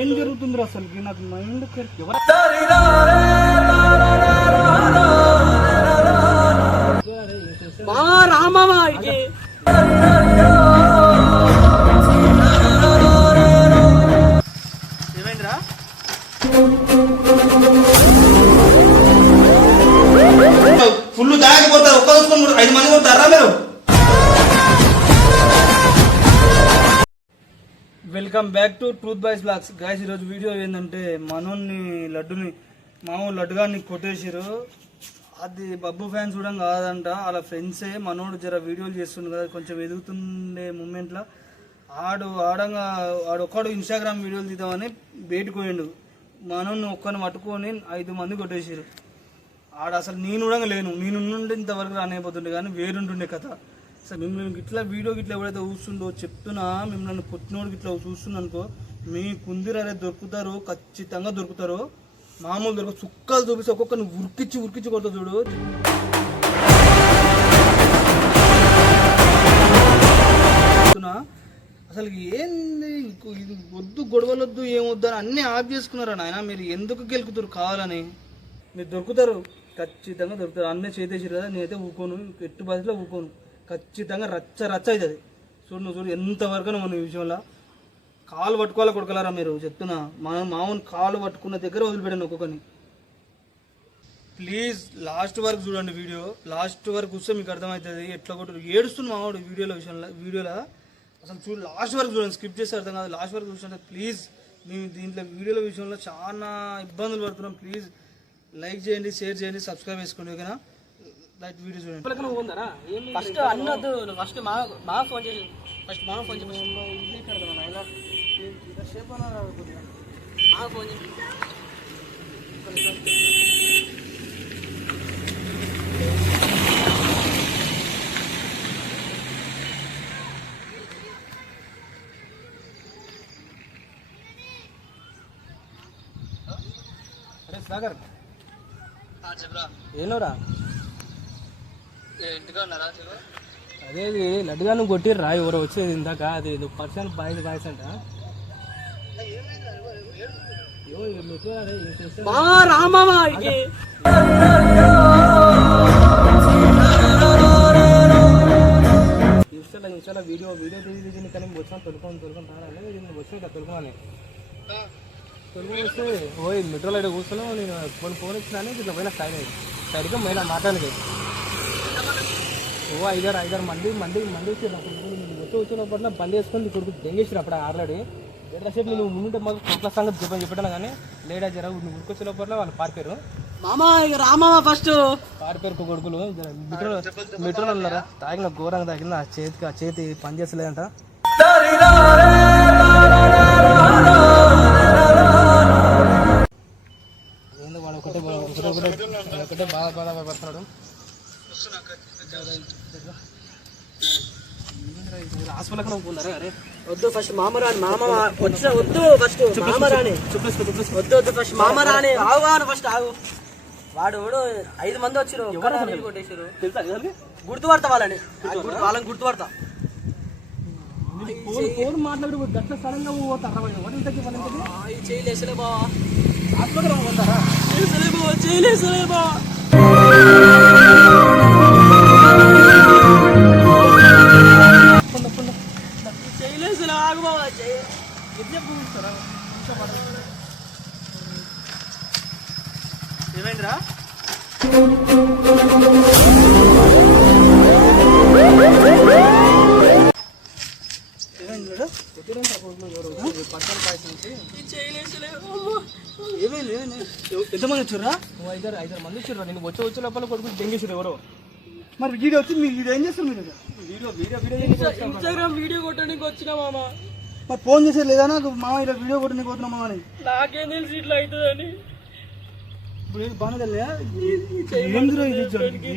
ఏం జరుగుతుంది అసలు నాకు మైండ్ ఏమైందిరా? ఫుల్ తాగిపోతారు. ఒక్క 5 మంది కొడతారా మీరు? Welcome back to truth boys blogs. Guys ఈరోజు వీడియో ఏంటంటే మనోని లడ్డుని మామూలు లడ్డుగాన్ని కొట్టేసారు. అది బబ్బు ఫ్యాన్స్ కూడా కాదంట, వాళ్ళ ఫ్రెండ్సే. మనోడు జర వీడియోలు చేస్తుండు కదా, కొంచెం ఎదుగుతుండే మూమెంట్లో ఆడొక్కడు ఇన్స్టాగ్రామ్ వీడియోలు తీద్దామని బయటకు పోయిండు. మనోని ఒక్కని పట్టుకొని 5 మంది కొట్టేసారు. అసలు నేను కూడా లేను, నేను నుండి ఇంతవరకు రానిపోతుండే కానీ వేరుంటుండే కథ. అసలు మిమ్మల్ని ఇట్లా వీడియో గిట్లా ఎవరైతే చూస్తుండో చెప్తున్నా, మిమ్మల్ని కొట్టినోడికి ఇట్లా చూస్తున్నానుకో మీ కుందిరే దొరుకుతారు, ఖచ్చితంగా దొరుకుతారు. మామూలు దొరక చుక్కలు చూపిస్తే ఒక్కొక్కరిని ఉరికిచ్చి కొడతా చూడు. అసలు ఏంది ఇది వద్దు, గొడవలొద్దు, ఏమొద్దు అని అన్నీ ఆఫ్ చేసుకున్నారా నాయన. మీరు ఎందుకు గెలుకుతారు కావాలని? మీరు దొరుకుతారు, ఖచ్చితంగా దొరుకుతారు. అన్నీ చేసేసారు కదా, నేనైతే ఊకోను, ఎట్టు బదిలో ఊకోను. ఖచ్చితంగా రచ్చ అవుతుంది. చూడు ఎంతవరకు మన ఈ విషయంలో కాలు పట్టుకోవాలా కొడుకోలేరా మీరు చెప్తున్నా. మామూలు కాలు పట్టుకున్న దగ్గర వదిలిపెట్టాను ఒక్కొక్కరిని. ప్లీజ్ లాస్ట్ వరకు చూడండి వీడియో. లాస్ట్ వరకు చూస్తే మీకు అర్థమవుతుంది ఎట్లా కొట్టు. ఏడుస్తుంది మామూలు వీడియోలో అసలు చూడు. లాస్ట్ వరకు చూడండి, స్కిప్ చేస్తే అర్థం కాదు. లాస్ట్ వరకు చూస్తుంటే ప్లీజ్. మేము దీంట్లో వీడియోల విషయంలో చాలా ఇబ్బందులు పడుతున్నాం. ప్లీజ్ లైక్ చేయండి, షేర్ చేయండి, సబ్స్క్రైబ్ చేసుకోండి. ఓకేనా? లైట్ వీడియో చూడండి. ఫస్ట్ అన్నొద్దు, ఫస్ట్ మా ఫోన్ చేసి ఫస్ట్ మా ఫోన్ చేసి అరే సాగర్ ఏనోరా ఇంటిగా ఉన్నారా? అదే లడ్డుగా నువ్వు కొట్టిర్రా ఎవరో వచ్చేది ఇందాక. అది నువ్వు పర్సన్ బాయ్స్ అంట. ఇన్స్టాలో వీడియో తీసి కానీ వచ్చాను తొలుకొని రావాలి. వచ్చాను కదా తొలుకోని వస్తే ఓ మెట్రోలో అయితే కూర్చున్నావు. నేను ఫోన్ ఇచ్చినాను, ఇట్లా పోయినా సరిగ్గా పోయినా మాట్లాడలేదు. ఓ 5-6 మంది వచ్చి లోపల బండి వేసుకొని కొడుకు దెంగేసారు. అప్పుడు ఆల్రెడీ ఎంతసేపు నేను ముందు మాకు కొట్ల సంగతి చెప్పాను కానీ లేడా జర నువ్వు ఉరికొచ్చే లోపల వాళ్ళు పారిపోయారు. ఫస్ట్ పారిపోయారు కొడుకులు. మెట్రోలో ఉన్నారా? తాగిన ఘోరంగా తాగిన చేతి పని చేస్తలేదంట. వాడు ఒకటే బాగా పడుతున్నాడు. వద్దు ఫస్ట్ మామరాని వచ్చిన వద్దు ఫస్ట్ మామరాని వద్దు ఫస్ట్ మామరాని ఆగు ఫస్ట్ ఆగు. వాడు 5 మంది వచ్చారు, కొట్టేసారు. గుర్తుపడతా వాళ్ళని గుర్తుపడతా. మాట్లాడు గట్ల సడన్ గా చేయలేసలే బావా, చేయలేసలే బావా. ఏమైందిరా? ఎంతమంది వచ్చారా? 5-6 మంది వచ్చారు. నేను వచ్చే లోపల కొడుకు దెంగేసారు ఎవరో. మరి వీడియో వచ్చింది, మీరు ఏం చేస్తారు? మీరు ఇన్స్టాగ్రామ్ వీడియో కొట్టడానికి వచ్చినా మామ. మరి ఫోన్ చేసేది లేదా నాకు? మామ ఇలా వీడియో కొట్టడానికి పోతున్నామా అని నాకేం తెలిసి ఇట్లా అవుతుందని. ఇప్పుడు బాగా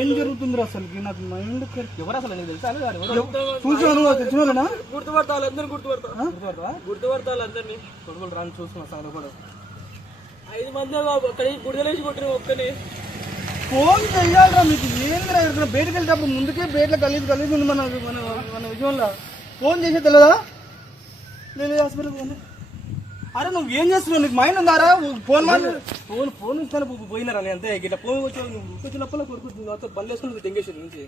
ఏం జరుగుతుందిరా అసలు నాకు మైండ్. ఎవరు అసలు నీకు తెలుసా? చూసాను, తెలిసిన గుర్తుపడతా వాళ్ళందరూ గుర్తుపడతా వాళ్ళందరినీ. కొడుకులు రాని చూస్తున్నా సార్ కూడా 5 మంది అక్కడికి గుడిదలేసి కొట్టిన ఒక్కని. ఫోన్ చెయ్యాలరా మీకు. ఏంద్రా బయటకు వెళ్ళేటప్పుడు ముందుకే బయటలో కలిసి ఉంది మన విషయంలో. ఫోన్ చేసే తెలియదా? లేదు హాస్పిటల్ పోను. అరే నువ్వు ఏం చేస్తున్నావు? నీకు మైండ్ ఉందారా? ఫోన్ ఫోన్ ఇస్తాను పోయినారా నేను అంతే ఇట్లా ఫోన్ వచ్చి వచ్చినప్పుడు కొడుకు బండి వేసుకుని దెంగేసి నుంచి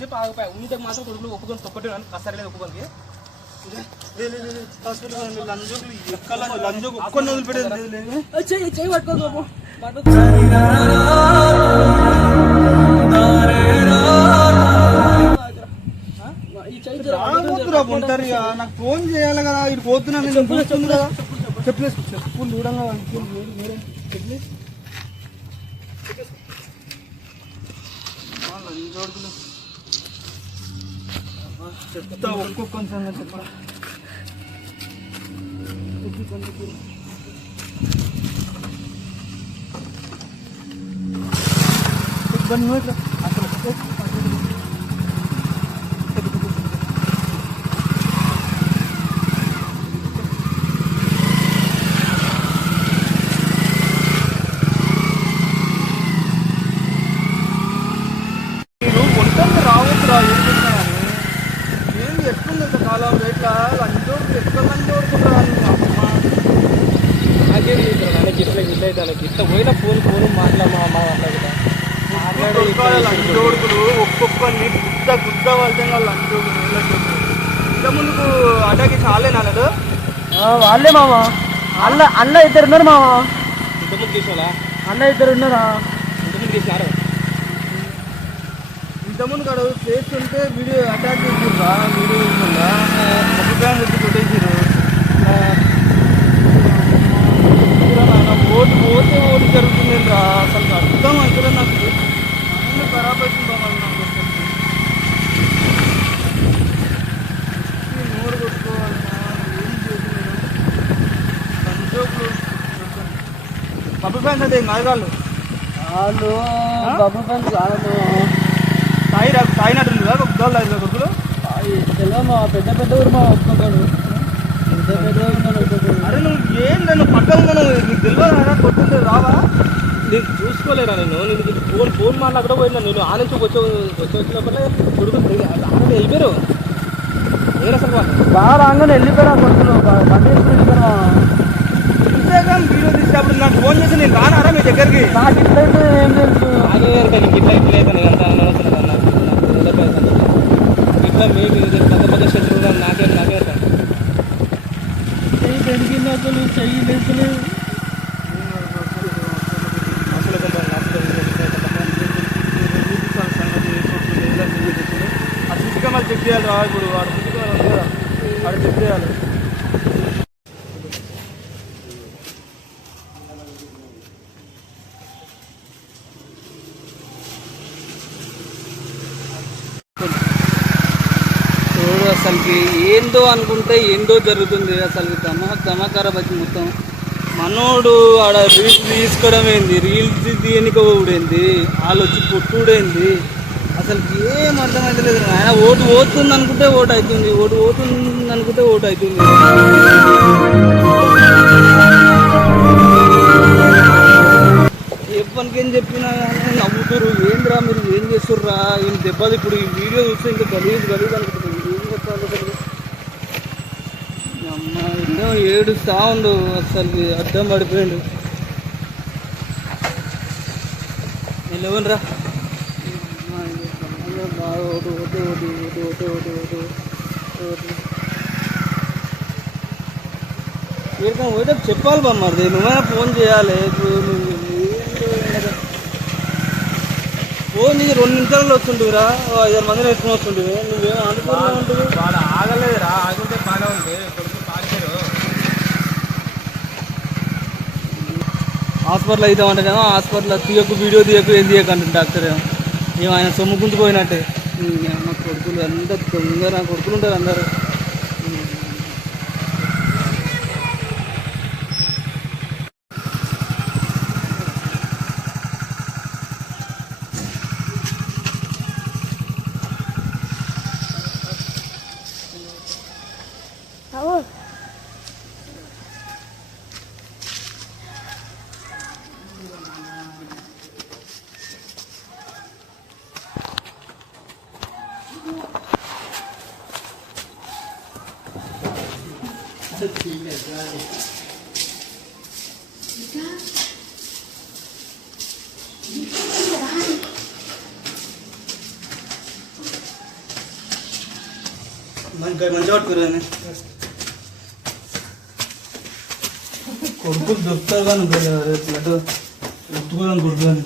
చెప్పి ఆగిపోయా ఉంటే మాత్రం కొడుకులు ఒప్పుకొని తొక్కటి కసరలేదు ఒప్పుకోనికి హాస్పిటల్ లంజోకు ఒక్కడిని వదిలిపెట్టేది చేయి పట్టుకోదు ఉంటారు ఇక నాకు ఫోన్ చేయాలి కదా ఇటు పోతున్నా నేను చూస్తుంది కదా చెప్పలేదు చెప్పులు చూడంగా చెప్తా ఒక్కొక్క చెప్పా మీరు ఒంటరి రావద్దురా ఏం ఎట్లుంది ఇంత కాలం రేట్లా లంచోడు ఎక్కడ లంచోడుకుంటారా నాకేం నాకు ఇట్లా ఇట్లయితే నాకు ఇట్లా పోయినా ఫోన్ మాట్లాడుతా లంచోడుకులు ఒక్కొక్కరిని గుద్ద వాళ్ళ లంచోడుకులు ఇంత ముందుకు అటాక్ చాలే నాన్నడు వాళ్ళే మామ అన్న ఇద్దరు ఉన్నారు మామ ఇంతకుముందు చేసేవాళ్ళ అన్న ఇద్దరు ఉన్నారా ఇంతకుముందు చేసినారు ఇంతకుముందు కాదు చేస్తుంటే వీడియో అటాక్ చేసిర్రా వీడియో అభిప్రాయం వచ్చి కొట్టేసారు ఓటు పోతే ఓటు జరుగుతుంది రా అసలు అర్థం అవుతుందా నాకు అన్నీ ఖరాబ్ అవుతుందా మళ్ళీ నాకు నోరు కొట్టుకోవాలన్నా ఏం చేస్తున్నారు అభిప్రాయం అదే నాయగాళ్ళు వాళ్ళు బాబు ఫ్రెండ్స్ కాదు తాగినట్టుంది కదా ఉద్యోగాలు ఐదు కొడుకులు తెలియదు మా పెద్ద ఊరు మా ఒప్పుకోడు అరే నువ్వు ఏం నేను పక్కన ఉన్నాను నీకు తెలియదా కొట్టుంటే రావా నేను చూసుకోలేరా నేను ఫోన్ మాట్లాడ పోయినా నేను ఆ నుంచి వచ్చినప్పుడు కొడుకు వెళ్ళిపోయారు ఏ అసలు బాగా రాగానే వెళ్ళిపోయారా కొడుకులు బండి వేసుకుని వెళ్ళిపోయారా ఇంతేగాని వీడియో తీసేటప్పుడు నాకు ఫోన్ చేసి నేను రానారా మీ దగ్గరికి నాకు ఇట్లయితే ఏం తెలుసు అదే ఇట్లా ఇట్లా మీకు పెద్ద శత్రువులు నాకే పెరిగినప్పుడు చెయ్యి లేదు ఆ సీసీ కెమెరా చెక్ చేయాలి రా ఇప్పుడు వాడు సీసీ కెమెరా ఉంది కదా వాడు చెక్ చేయాలి అసలుకి ఏందో అనుకుంటే ఏందో జరుగుతుంది అసలు ధమాకార బట్టి మొత్తం మనోడు ఆడ రీల్స్ తీసుకోవడం ఏంది రీల్స్ తీయనిక ఊడేంది వాళ్ళు వచ్చి కొట్టుడేంది అసలు ఏం అర్థమైతలేదు ఆయన ఓటు పోతుంది అనుకుంటే ఓటు అవుతుంది ఓటు పోతుంది అనుకుంటే ఓటు అవుతుంది ఎప్పటికేం చెప్పినా కానీ నవ్వుతురు ఏంద్రా మీరు ఏం చేస్తుర్రా ఏం దెబ్బలు ఇప్పుడు ఈ వీడియో చూస్తే ఇంకా గలీజ్ అనుకుంటుంది ఏం చెప్పాలి అమ్మ ఏడుస్తా ఉండు అసలు అడ్డం పడిపోయిండు నిలవనరా ఓటు ఓటు ఓటు ఓటు ఓటు ఓటు ఓటు ఓటు వీడికన్నా పోతే చెప్పాలి బామ్మది నువ్వైనా ఫోన్ చేయాలి ఇప్పుడు నువ్వు ఫోన్ నీకు 2 నిమిషాలలో వస్తుంటురా 5-6 మందిని ఎత్తుకుని వస్తుంటుంది నువ్వేమో అనుకున్నా ఉంటుంది వాడు ఆగలేదురా ఆగుంటే బాగానే ఉంది కొడుకు పారిపోయారు హాస్పిటల్ అవుతామంట కదా హాస్పిటల్ తీయకు వీడియో తీయకు ఏం తీయకంటే డాక్టర్ ఏమో ఆయన సొమ్ము గుంతుపోయినట్టే మా కొడుకులు అంతా దొంగ నా కొడుకులు ఉంటారు అందరూ మంచిగా పట్టుకురాని కొడుకులు దొరుకుతారు కానీ రేపు ఎత్తుకోవాలని కొడుకుని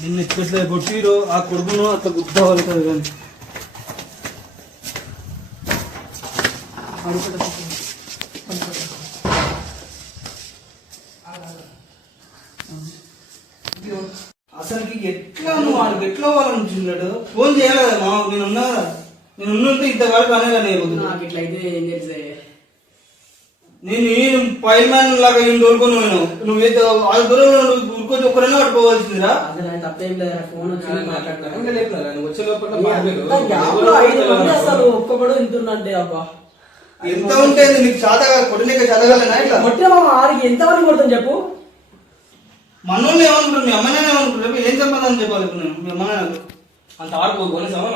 నిన్ను ఎట్లా కొట్టిరో ఆ కొడుకును అట్లా గుర్తుకోవాలి కదా కానీ అసలుకి ఎట్లా నువ్వు వాడికి ఎట్లా వాళ్ళని చూడాడు ఫోన్ చేయాలి కదా మా నేను ఉన్నంటే ఇంతవరకు అనేది నాకు ఇట్లయితే ఏం తెలుసే నేను ఫైల్ మ్యాన్ లాగా ఏం తోలుకొని పోయినావు నువ్వు వాళ్ళ దూరంలో నువ్వు ఊరుకొని ఒక్కరైనా పట్టుకోవాల్సిందిరా అసలు ఆయన తప్పేం లేదా ఫోన్ వచ్చి మాట్లాడతాను నువ్వు వచ్చే లోపల పారిపోయారు. అసలు ఒక్కడు ఇంతుందంటే అబ్బా ఎంత ఉంటే నీకు చేతగా కొట్టలేక చదవలేనా ఇట్లా కొట్టిన మా ఆడికి ఎంతవరకు కొడతాం చెప్పు మనోళ్ళు ఏమనుకుంటారు మీ అమ్మనే ఏమనుకుంటారు ఏం సంబంధం చెప్పాలి ఇప్పుడు నేను మీ అమ్మనే అంత వరకు కొనేసాము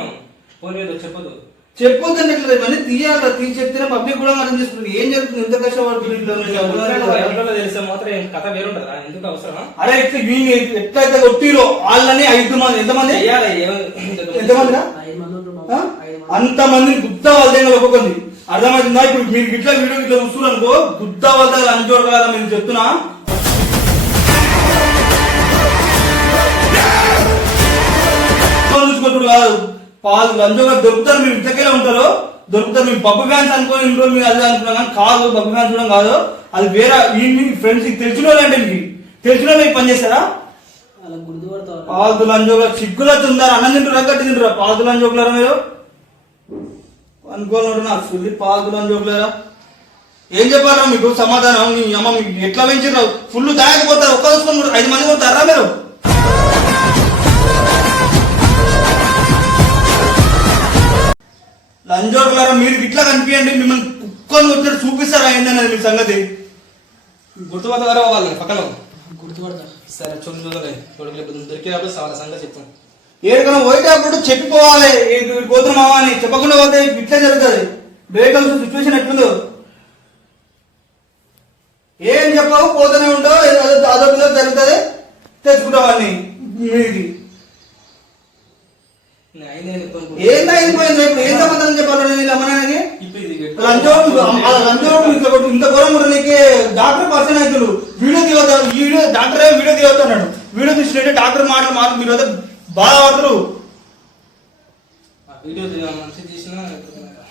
ఫోన్ మీద చెప్పదు చెప్పొద్దండి ఇట్లా ఇవన్నీ తీయాలి తీసి చెప్తేనే పబ్లిక్ కూడా మనం చేసుకుంటుంది ఏం జరుగుతుంది ఎంత కష్టపడుతుంది ఇట్లా ఎవరిలో తెలిస్తే మాత్రం కథ వేరుంటదా ఎందుకు అవసరమా అరే ఇట్లా వీళ్ళు ఎట్లయితే కొట్టిరో వాళ్ళని 5 మంది ఎంతమంది చెయ్యాలి ఎంతమందిరా 5 మంది ఉంటారు మామ. 5 మంది. అంతమందిని గుద్ద వాళ్ళ ఒక్కొక్కరిది అర్థమవుతుందా ఇప్పుడు మీరు ఇట్లా వీడియో ఇట్లా చూస్తున్నారు అనుకో గుద్ద వాళ్ళ అంచోడగల మీరు చెప్తున్నా చూసుకుంటారు కాదు పాలు లంచోగా దొరుకుతారు మీరు ఇంతకే ఉంటారు దొరుకుతారు మీరు బబ్బు ఫ్యాన్స్ అనుకోని ఇంట్లో మీరు అదే అనుకున్నా కానీ కాదు బబ్బు ఫ్యాన్స్ కూడా కాదు అది వేరే ఈ ఫ్రెండ్స్ తెలిసిన వాళ్ళు అంటే మీకు తెలిసిన వాళ్ళు పని చేస్తారా అలా గుర్తుపడతావు పాలు లంచోగా సిగ్గులో తింటారు అన్నం తింటారు కట్టి తింటారా పాలు లంచోకులారా మీరు అనుకోవాలి నాకు పాలు లంచోకులారా ఏం చెప్పారా మీకు సమాధానం మీ అమ్మ మీకు ఎట్లా పెంచారు ఫుల్ తాగకపోతారు ఒక్క చూసుకొని 5 మంది కొడతారా మీరు లంజోకులారా మీరు ఇట్లా కనిపించండి మిమ్మల్ని కుక్కని వచ్చినట్టు చూపిస్తారా ఏంటనేది మీ సంగతి గుర్తుపడతారా వాళ్ళని పక్కన గుర్తుపడతా సరే చూడలే దొరికినప్పుడు వాళ్ళ సంగతి చెప్తాను ఏడుకన్నా పోయేటప్పుడు చెప్పిపోవాలి పోతున్న మామ అని చెప్పకుండా పోతే ఇట్లా జరుగుతుంది బేకల్ సిచ్యువేషన్ ఎట్లుందో ఏం చెప్పావు పోతూనే ఉంటావు అదో పిల్లలు జరుగుతుంది తెచ్చుకుంటావు అన్ని మీదికి ఏందా అయిపోయింది ఇప్పుడు ఏం సంబంధం చెప్పాలి అమ్మనానికి ఇంత ఘోరం కూడా నీకు డాక్టర్ పర్సన్ అవుతాడు వీడియో డాక్టరే వీడియో తీయొద్దన్నాడు వీడియో తీసినట్టే డాక్టర్ మాటలు మీరు అయితే బాగా పడతారు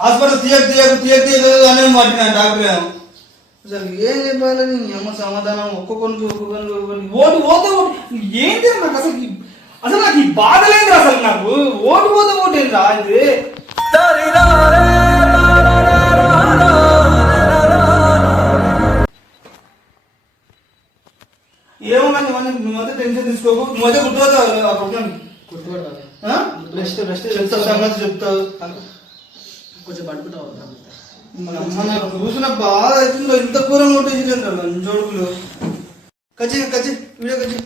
హాస్పిటల్ తీయక అనే మాట్లాడినా డాక్టర్ అసలు ఏం చెప్పాలి నీ అమ్మ సమాధానం ఒక్కొక్కరికి ఓటు పోతే ఏంటి నాకు అసలు నాకు ఈ బాధ లేదు అసలు నాకు ఓటు పోతే ఓటు రా ఇది ఏమో కానీ నువ్వైతే టెన్షన్ తీసుకోకు నువ్వైతే గుర్తుపోతావు ఆ ప్రాబ్లం చెప్తావు సంగతి చెప్తావు కొంచెం పట్టుకుంటావు నాకు చూసిన బాధ అవుతుందో ఇంత కూరం కొట్టేసి జోడుకులు కచ్చి వీడియో కచ్చి